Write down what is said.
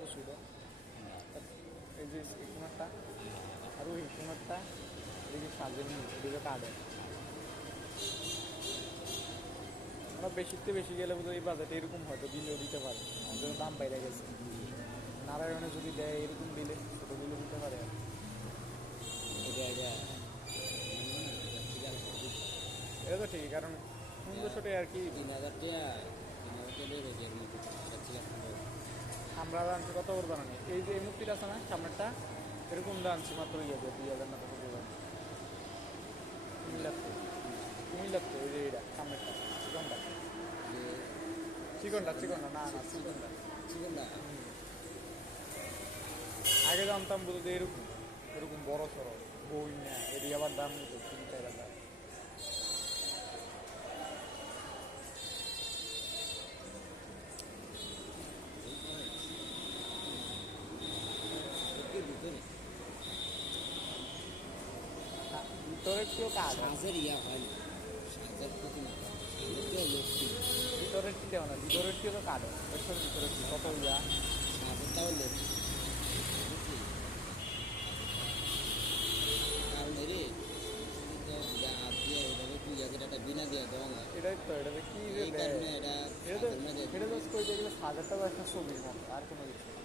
কত ছোটো। এই যে এই কোনারটা আর ওই কোনারটা এদিকে সাজে নিয়ে এদিকে কাটে। আমরা বেশিতে বেশি গেলে বোধহয় এই বাজেটে এরকম হয়তো দিলেও দিতে পারে, আমাদের দাম বাইরে গেছে। নারায়ণে যদি দেয় এরকম দিলে ছোটো দিলে দিতে পারে আর এটা তো ঠিকই, কারণ 1500 আর কি 3,000 আমরা আনছি কত করে জানি। এই যে এই মূর্তিটা আছে না সামনেরটা, এরকম আনছি মাত্র 2000 না কত করে কুমিল্লার তো এই যে এইটা সামনেরটা চিকনটা না চিকনটা আগে জানতাম বলতে এরকম এরকম বড় সড়ো বই না, এটি আবার দাম নিত 3-4 হাজার। ভিতরের কেউ কাজ সাজের ইয়া হয় না, সাজের প্রতিমা ভিতরের কি দেওয়া না, ভিতরের কেউ তো কাটে ভিতরের কি কত ইয়া সাজেরটাও লোক কারণ রে হাত দিয়ে ওইভাবে পূজা করে একটা বিনা দিয়ে দেওয়া না। এটাই তো এটাতে কি এই কারণে এটা এটা তো কইতে গেলে 1000 টাকা একটা ছবির মতো আর কোনো কিছু না।